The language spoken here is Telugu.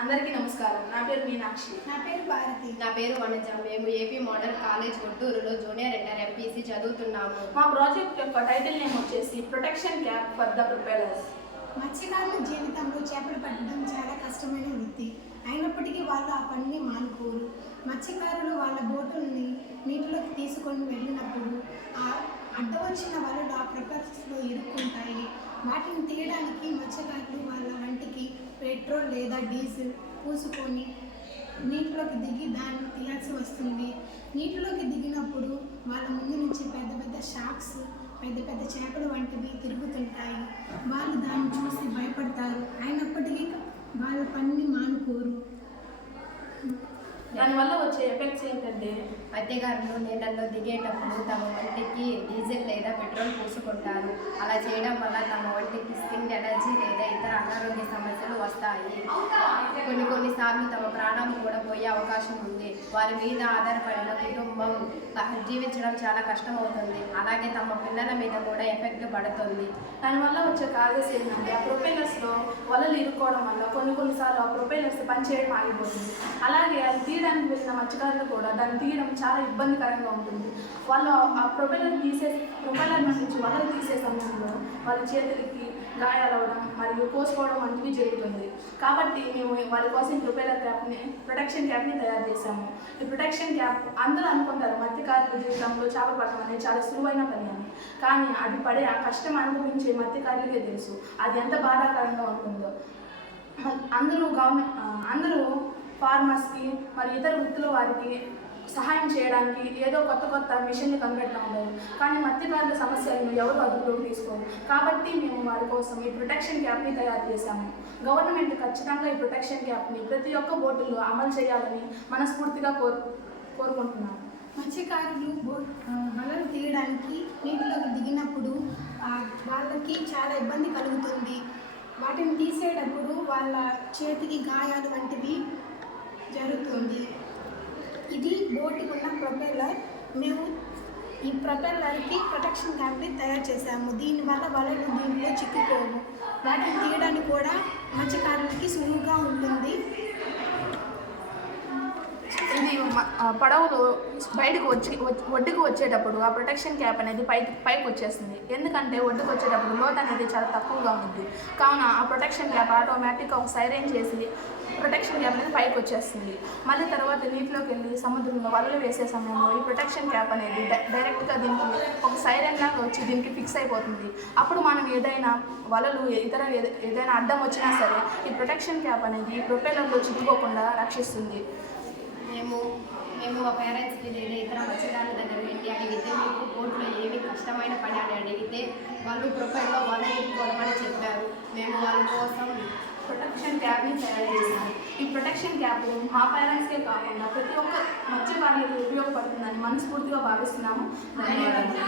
అందరికీ నమస్కారం. నా పేరు మీనాక్షి. నా పేరు భారతి. నా పేరు వనజ. మేము ఏపీ మోడల్ కాలేజ్ గుంటూరులో జూనియర్ ఇంటర్ ఎంపీసీ చదువుతున్నాము. మా ప్రాజెక్ట్ యొక్క టైటిల్ నేమ్ వచ్చేసి protection cap for the propellers. మత్స్యకారుల జీవితంలో చేపలు పట్టడం చాలా కష్టమైన వృత్తి. అయినప్పటికీ వాళ్ళు ఆ పనిని మానుకోరు. మత్స్యకారులు వాళ్ళ బోటుల్ని నీటిలోకి తీసుకొని వెళ్ళినప్పుడు ఆ అడ్డ వచ్చిన వలలు ఆ ప్రొపెల్లర్స్లో ఇరుక్కుంటాయి. వాటిని తీయడానికి మత్స్యకారులు వాళ్ళ వంటికి పెట్రోల్ లేదా డీజిల్ పూసుకొని నీటిలోకి దిగి దాన్ని తీయాల్సి వస్తుంది. నీటిలోకి దిగినప్పుడు వాళ్ళ ముందు నుంచి పెద్ద పెద్ద షార్క్స్, పెద్ద పెద్ద చేపలు వంటివి తిరుగుతుంటాయి. వాళ్ళు దాన్ని చూసి భయపడతారు. అయినప్పటికీ వాళ్ళ పనిని మానుకోరు. దానివల్ల వచ్చే ఎఫెక్ట్స్ ఏంటంటే మత్స్యకారులు నీళ్ళల్లో దిగేటప్పుడు తమ వంటికి డీజిల్ లేదా పెట్రోల్ పూసుకుంటారు. అలా చేయడం వల్ల తమ వంటికి స్కిన్ ఎలర్జీ లేదా ఇతర అనారోగ్య సమస్యలు వస్తాయి. కొన్నిసార్లు తమ ప్రాణాలు కూడా పోయే అవకాశం ఉంది. వారి మీద ఆధారపడిన కుటుంబం జీవించడం చాలా కష్టమవుతుంది. అలాగే తమ పిల్లల మీద కూడా ఎఫెక్ట్ పడుతుంది. దానివల్ల వచ్చే కాజెస్ ఏంటంటే ఆ ప్రొపెల్లర్స్లో వలలు ఇరుక్కోవడం వల్ల కొన్నిసార్లు ఆ ప్రొపెల్లర్స్ పనిచేయడం ఆగిపోతుంది. అలాగే అది తీయడానికి వెళ్ళిన మత్స్యకారులు కూడా దాన్ని తీయడం చాలా ఇబ్బందికరంగా ఉంటుంది. వాళ్ళు ఆ ప్రొపెల్లర్ నుంచి వలలు తీసే సమయంలో వాళ్ళ చేతులకి గాయాలవడం మరియు కోసుకోవడం వంటివి జరుగుతుంది. కాబట్టి మేము వాళ్ళ కోసం ప్రొటెక్షన్ క్యాప్ని తయారు చేశాము. ఈ ప్రొటెక్షన్ క్యాప్ అందరూ అనుకుంటారు మత్స్యకారుల జీవితంలో చేపలు పట్టడం అనేది చాలా సులువైన పని అని. కానీ అది పడే ఆ కష్టం అనుభవించే మత్స్యకారులకే తెలుసు అది ఎంత బాధాకరంగా ఉంటుందో. అందరూ ఫార్మర్స్కి మరియు ఇతర వృత్తుల వారికి సహాయం చేయడానికి ఏదో కొత్త మిషన్ని కనిపెడతా ఉంటారు. కానీ మత్స్యకారుల సమస్యలను ఎవరు అదుపులోకి తీసుకోరు. కాబట్టి మేము వారి కోసం ఈ ప్రొటెక్షన్ క్యాప్ని తయారు చేశాము. గవర్నమెంట్ ఖచ్చితంగా ఈ ప్రొటెక్షన్ క్యాప్ని ప్రతి ఒక్క బోటుల్లో అమలు చేయాలని మనస్ఫూర్తిగా కోరుకుంటున్నాము. మత్స్యకారులు వలలు తీయడానికి నీటిలోకి దిగినప్పుడు వాళ్ళకి చాలా ఇబ్బంది కలుగుతుంది. వాటిని తీసేటప్పుడు వాళ్ళ చేతికి గాయాలు వంటివి జరుగుతుంది. ఇది బోటుకి ఉన్న ప్రొపెల్లర్. మేము ఈ ప్రొపెల్లర్కి ప్రొటెక్షన్ క్యాప్ని తయారు చేశాము. దీనివల్ల వలలు దీంట్లో చిక్కుకోవు. వాటిని తీయడానికి కూడా మత్స్యకారులకి సులువుగా ఉంటుంది. ఇది పడవలు బయటకు ఒడ్డుకు వచ్చేటప్పుడు ఆ ప్రొటెక్షన్ క్యాప్ అనేది పైకి వచ్చేస్తుంది. ఎందుకంటే ఒడ్డుకు వచ్చేటప్పుడు లోతు అనేది చాలా తక్కువగా ఉంది. కావున ఆ ప్రొటెక్షన్ క్యాప్ ఆటోమేటిక్గా ఒక సైరన్ చేసి ప్రొటెక్షన్ క్యాప్ అనేది పైకి వచ్చేస్తుంది. మళ్ళీ తర్వాత నీటిలోకి వెళ్ళి సముద్రంలో వలలు వేసే సమయంలో ఈ ప్రొటెక్షన్ క్యాప్ అనేది డైరెక్ట్గా దీనికి ఒక సైరన్ లాగా వచ్చి దీనికి ఫిక్స్ అయిపోతుంది. అప్పుడు మనం ఏదైనా వలలు ఏదైనా అడ్డం వచ్చినా సరే ఈ ప్రొటెక్షన్ క్యాప్ అనేది ప్రొపెల్లర్లో చిక్కుకోకుండా రక్షిస్తుంది. మేము మా పేరెంట్స్కి లేదా ఇతర మత్స్యకారుల దగ్గర వెళ్ళి అడిగితే మీకు బోట్లో ఏమి కష్టమైన పని అని అడిగితే వాళ్ళు ప్రొఫైల్లో వల వేసుకోవడం అని చెప్పారు. మేము వాళ్ళ కోసం ప్రొటెక్షన్ క్యాప్ని తయారు చేశాము. ఈ ప్రొటెక్షన్ క్యాప్ మా పేరెంట్స్కే కాకుండా ప్రతి ఒక్క మత్స్యకారులకు ఉపయోగపడుతుందని మనస్ఫూర్తిగా భావిస్తున్నాము. ధన్యవాదాలు.